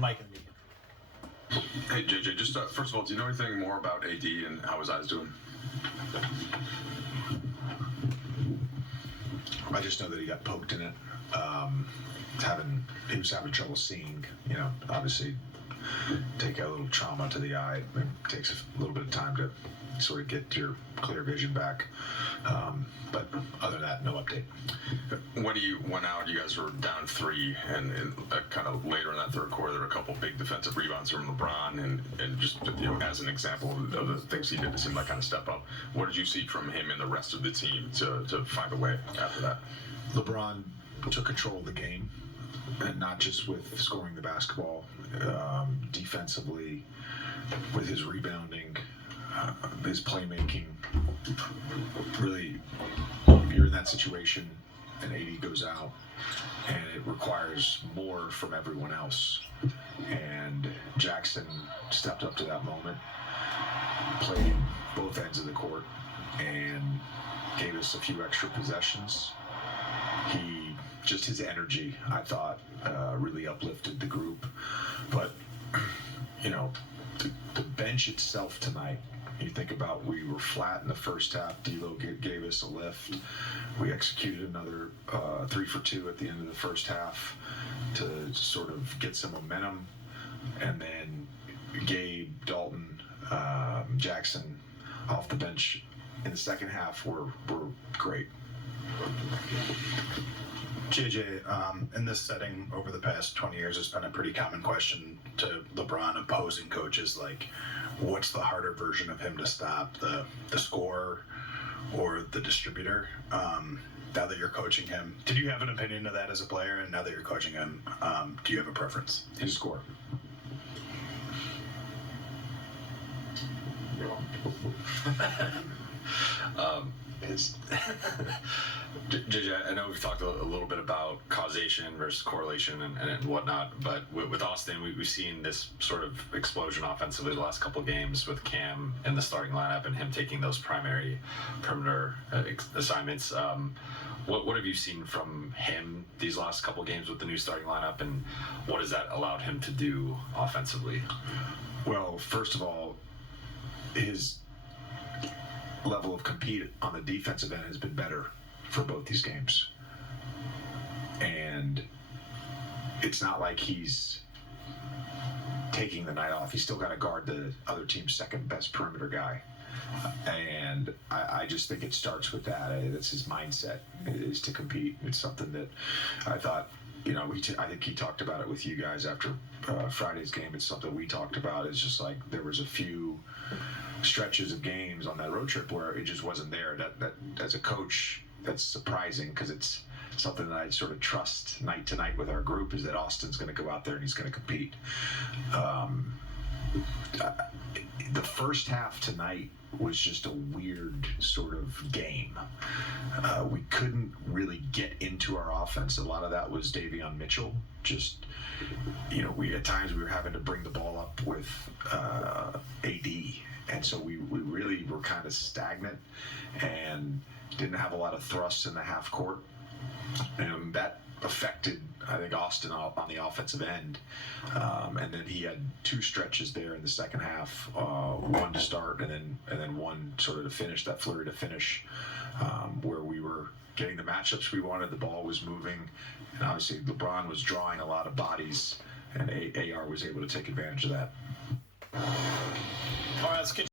Mike and me. Hey, JJ, just first of all, do you know anything more about AD and how his eye's doing? I just know that he got poked in it. He was having trouble seeing. Obviously, take a little trauma to the eye. It takes a little bit of time to sort of get your clear vision back. But other than that, no update. When you went out, you guys were down 3, and kind of later in that third quarter, there were a couple big defensive rebounds from LeBron, and just as an example of the things he did to seem like kind of step up. What did you see from him and the rest of the team to find a way after that? LeBron took control of the game, and not just with scoring the basketball, defensively, with his rebounding, his playmaking. Really, if you're in that situation and AD goes out, and it requires more from everyone else. And Jackson stepped up to that moment, played both ends of the court, and gave us a few extra possessions. His energy, I thought, really uplifted the group. But, the bench itself tonight, you think about, we were flat in the first half. D'Lo gave us a lift. We executed another 3 for 2 at the end of the first half to sort of get some momentum. And then Gabe, Dalton, Jackson off the bench in the second half were great. JJ, in this setting over the past 20 years, it's been a pretty common question to LeBron opposing coaches, like, what's the harder version of him to stop, the scorer or the distributor? Now that you're coaching him, did you have an opinion of that as a player? And now that you're coaching him, do you have a preference? His score. JJ, I know we've talked a little bit about causation versus correlation and whatnot, but with Austin, we've seen this sort of explosion offensively the last couple of games with Cam in the starting lineup and him taking those primary perimeter assignments. What have you seen from him these last couple of games with the new starting lineup, and what has that allowed him to do offensively? Well, first of all, his level of compete on the defensive end has been better for both these games. And it's not like he's taking the night off. He's still got to guard the other team's second best perimeter guy. And I just think it starts with that. That's his mindset, is to compete. It's something that I thought, I think he talked about it with you guys after Friday's game. It's something we talked about. It's just like there was a few stretches of games on that road trip where it just wasn't there. That as a coach, that's surprising, because it's something that I sort of trust night to night with our group, is that Austin's going to go out there and he's going to compete. The first half tonight was just a weird sort of game. We couldn't really get into our offense. A lot of that was Davion Mitchell. Just, at times we were having to bring the ball up with AD. And so we really were kind of stagnant and didn't have a lot of thrusts in the half court. And that affected, I think, Austin on the offensive end. And then he had 2 stretches there in the second half, one to start and then one sort of to finish, that flurry to finish, where we were getting the matchups we wanted. The ball was moving, and obviously LeBron was drawing a lot of bodies, and AR was able to take advantage of that. All right, let's